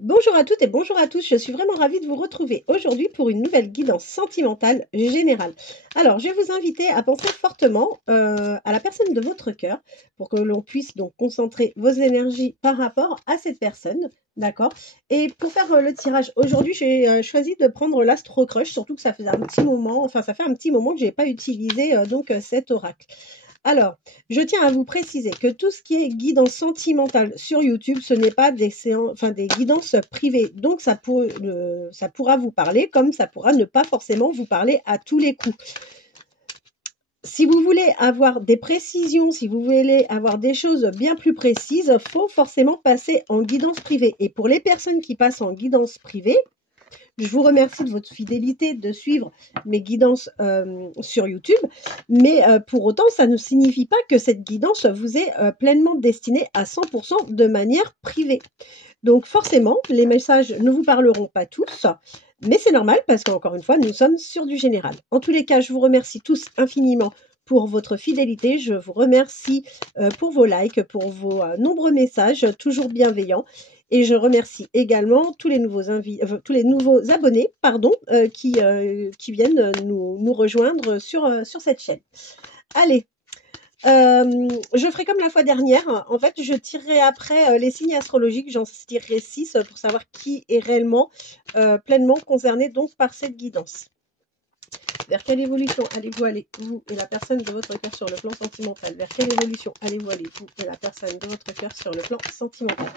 Bonjour à toutes et bonjour à tous, je suis vraiment ravie de vous retrouver aujourd'hui pour une nouvelle guidance sentimentale générale. Alors, je vais vous inviter à penser fortement à la personne de votre cœur pour que l'on puisse donc concentrer vos énergies par rapport à cette personne, d'accord? Et pour faire le tirage aujourd'hui, j'ai choisi de prendre l'Astro Crush, surtout que ça faisait un petit moment, enfin ça fait un petit moment que je n'ai pas utilisé cet oracle. Alors, je tiens à vous préciser que tout ce qui est guidance sentimentale sur YouTube, ce n'est pas des séances, enfin des guidances privées. Donc, ça pourra vous parler comme ça pourra ne pas forcément vous parler à tous les coups. Si vous voulez avoir des précisions, si vous voulez avoir des choses bien plus précises, il faut forcément passer en guidance privée. Et pour les personnes qui passent en guidance privée, je vous remercie de votre fidélité de suivre mes guidances sur YouTube, mais pour autant, ça ne signifie pas que cette guidance vous est pleinement destinée à 100% de manière privée. Donc forcément, les messages ne vous parleront pas tous, mais c'est normal parce qu'encore une fois, nous sommes sur du général. En tous les cas, je vous remercie tous infiniment pour votre fidélité. Je vous remercie pour vos likes, pour vos nombreux messages, toujours bienveillants. Et je remercie également tous les nouveaux abonnés qui viennent nous rejoindre sur cette chaîne. Allez, je ferai comme la fois dernière. En fait, je tirerai après les signes astrologiques. J'en tirerai 6 pour savoir qui est réellement pleinement concerné donc par cette guidance. Vers quelle évolution allez-vous aller, vous et la personne de votre cœur sur le plan sentimental? Vers quelle évolution allez-vous aller, vous et la personne de votre cœur sur le plan sentimental?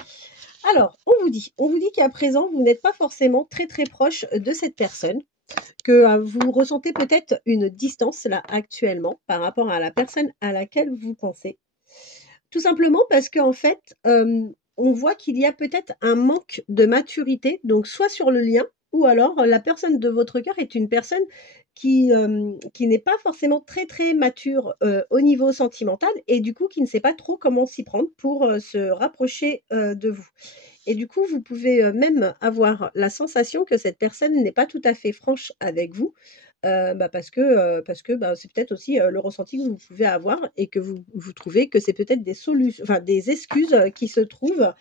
Alors, on vous dit qu'à présent, vous n'êtes pas forcément très très proche de cette personne, que vous ressentez peut-être une distance là actuellement par rapport à la personne à laquelle vous pensez. Tout simplement parce qu'en fait, on voit qu'il y a peut-être un manque de maturité, donc soit sur le lien, ou alors la personne de votre cœur est une personne qui n'est pas forcément très très mature au niveau sentimental et du coup qui ne sait pas trop comment s'y prendre pour se rapprocher de vous. Et du coup, vous pouvez même avoir la sensation que cette personne n'est pas tout à fait franche avec vous, parce que bah, c'est peut-être aussi le ressenti que vous pouvez avoir et que vous trouvez que c'est peut-être des solutions, enfin des excuses qui se trouvent,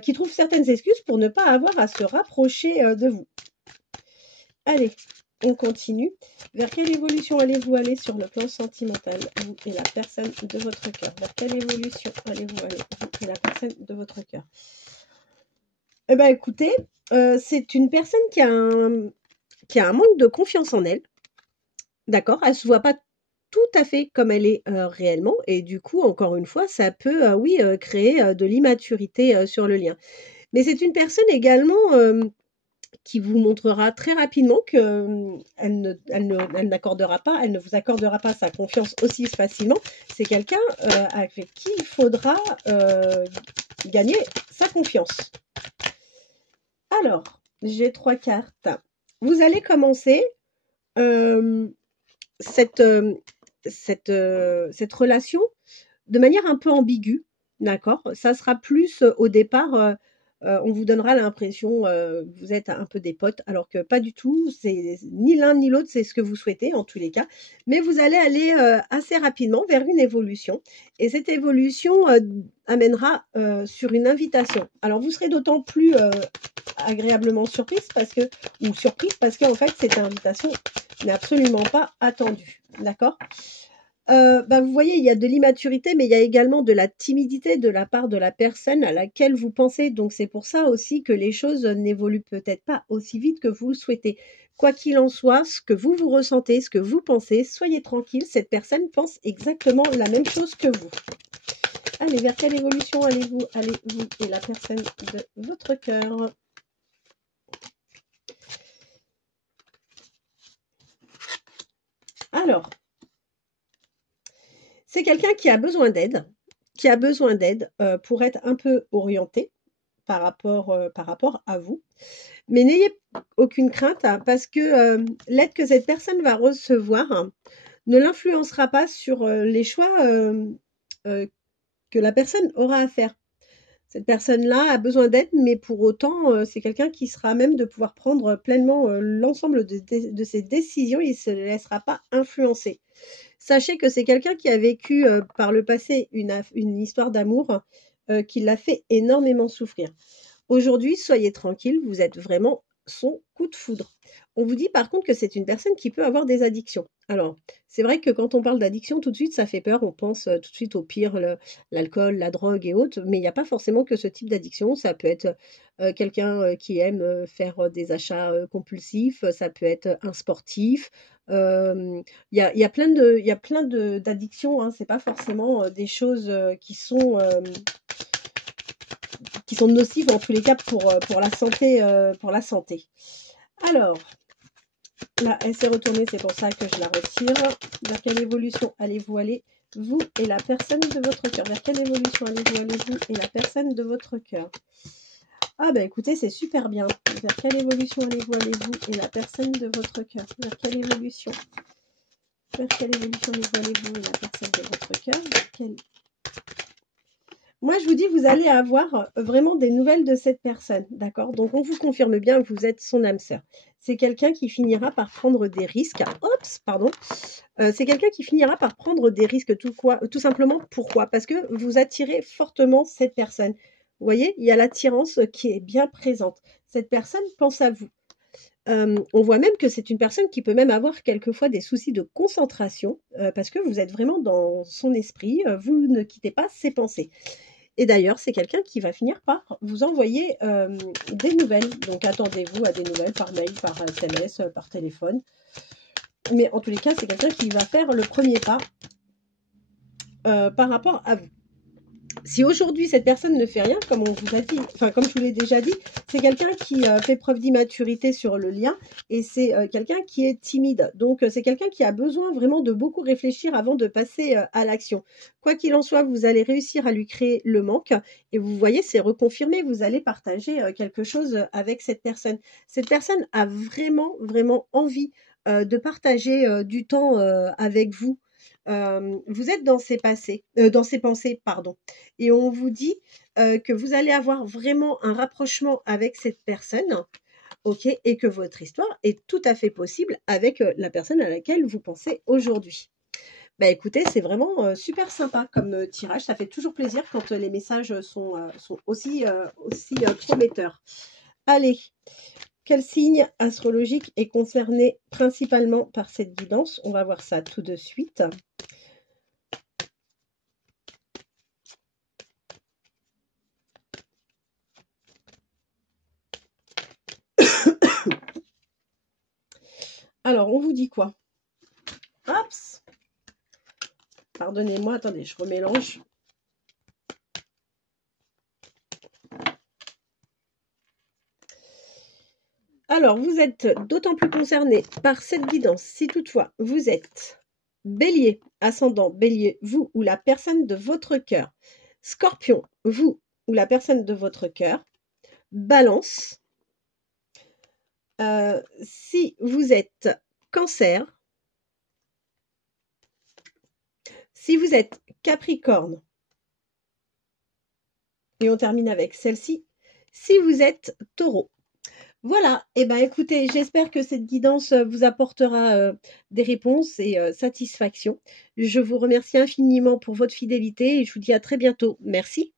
qui trouvent certaines excuses pour ne pas avoir à se rapprocher de vous. Allez, on continue. Vers quelle évolution allez-vous aller sur le plan sentimental, vous et la personne de votre cœur? Vers quelle évolution allez-vous aller, vous et la personne de votre cœur? Eh ben, écoutez, c'est une personne qui a un manque de confiance en elle, d'accord? Elle se voit pas tout à fait comme elle est réellement, et du coup, encore une fois, ça peut, oui, créer de l'immaturité sur le lien. Mais c'est une personne également qui vous montrera très rapidement que elle ne vous accordera pas sa confiance aussi facilement. C'est quelqu'un avec qui il faudra gagner sa confiance. Alors, j'ai 3 cartes. Vous allez commencer euh, cette, euh, cette relation de manière un peu ambiguë, d'accord? Ça sera plus au départ, on vous donnera l'impression vous êtes un peu des potes, alors que pas du tout. C'est ni l'un ni l'autre, c'est ce que vous souhaitez en tous les cas. Mais vous allez aller assez rapidement vers une évolution, et cette évolution amènera sur une invitation. Alors vous serez d'autant plus agréablement surprise parce qu'en fait cette invitation n'est absolument pas attendue, d'accord? Vous voyez, il y a de l'immaturité, mais il y a également de la timidité de la part de la personne à laquelle vous pensez. Donc c'est pour ça aussi que les choses n'évoluent peut-être pas aussi vite que vous le souhaitez. Quoi qu'il en soit, ce que vous ressentez, ce que vous pensez, soyez tranquille, cette personne pense exactement la même chose que vous. Allez, vers quelle évolution allez-vous et la personne de votre cœur? Alors, c'est quelqu'un qui a besoin d'aide pour être un peu orienté par rapport à vous. Mais n'ayez aucune crainte hein, parce que l'aide que cette personne va recevoir ne l'influencera pas sur les choix euh, que la personne aura à faire. Cette personne-là a besoin d'aide, mais pour autant, c'est quelqu'un qui sera à même de pouvoir prendre pleinement l'ensemble de ses décisions. Il ne se laissera pas influencer. Sachez que c'est quelqu'un qui a vécu par le passé une histoire d'amour qui l'a fait énormément souffrir. Aujourd'hui, soyez tranquille, vous êtes vraiment son coup de foudre. On vous dit par contre que c'est une personne qui peut avoir des addictions. Alors, c'est vrai que quand on parle d'addiction, tout de suite, ça fait peur. On pense tout de suite au pire, l'alcool, la drogue et autres. Mais il n'y a pas forcément que ce type d'addiction. Ça peut être quelqu'un qui aime faire des achats compulsifs. Ça peut être un sportif. Il y a plein d'addictions. Hein. C'est pas forcément des choses qui sont nocives en tous les cas pour la santé, pour la santé. Alors, là, elle s'est retournée, c'est pour ça que je la retire. Vers quelle évolution allez-vous aller, vous et la personne de votre cœur? Vers quelle évolution allez-vous aller, vous et la personne de votre cœur? Ah bah écoutez, c'est super bien. Vers quelle évolution allez-vous aller, vous et la personne de votre cœur? Vers quelle évolution? Vers quelle évolution allez-vous aller, vous et la personne de votre cœur? Moi, je vous dis, vous allez avoir vraiment des nouvelles de cette personne, d'accord? Donc, on vous confirme bien que vous êtes son âme sœur. C'est quelqu'un qui finira par prendre des risques. Oups, pardon. C'est quelqu'un qui finira par prendre des risques tout simplement. Pourquoi? Parce que vous attirez fortement cette personne. Vous voyez, il y a l'attirance qui est bien présente. Cette personne pense à vous. On voit même que c'est une personne qui peut même avoir quelquefois des soucis de concentration parce que vous êtes vraiment dans son esprit. Vous ne quittez pas ses pensées. Et d'ailleurs, c'est quelqu'un qui va finir par vous envoyer des nouvelles. Donc, attendez-vous à des nouvelles par mail, par SMS, par téléphone. Mais en tous les cas, c'est quelqu'un qui va faire le premier pas par rapport à vous. Si aujourd'hui, cette personne ne fait rien, comme on vous a dit, enfin, comme je vous l'ai déjà dit, c'est quelqu'un qui fait preuve d'immaturité sur le lien et c'est quelqu'un qui est timide. Donc, c'est quelqu'un qui a besoin vraiment de beaucoup réfléchir avant de passer à l'action. Quoi qu'il en soit, vous allez réussir à lui créer le manque et vous voyez, c'est reconfirmé. Vous allez partager quelque chose avec cette personne. Cette personne a vraiment, vraiment envie de partager du temps avec vous. Vous êtes dans dans ses pensées, pardon. Et on vous dit que vous allez avoir vraiment un rapprochement avec cette personne, ok, et que votre histoire est tout à fait possible avec la personne à laquelle vous pensez aujourd'hui. Bah écoutez, c'est vraiment super sympa comme tirage. Ça fait toujours plaisir quand les messages sont aussi prometteurs. Allez, quel signe astrologique est concerné principalement par cette guidance? On va voir ça tout de suite. Alors, on vous dit quoi? Oups! Pardonnez-moi, attendez, je remélange. Alors, vous êtes d'autant plus concerné par cette guidance si toutefois vous êtes Bélier, ascendant Bélier, vous ou la personne de votre cœur. Scorpion, vous ou la personne de votre cœur. Balance. Si vous êtes Cancer. Si vous êtes Capricorne. Et on termine avec celle-ci. Si vous êtes Taureau. Voilà, et ben écoutez, j'espère que cette guidance vous apportera des réponses et satisfaction. Je vous remercie infiniment pour votre fidélité et je vous dis à très bientôt. Merci.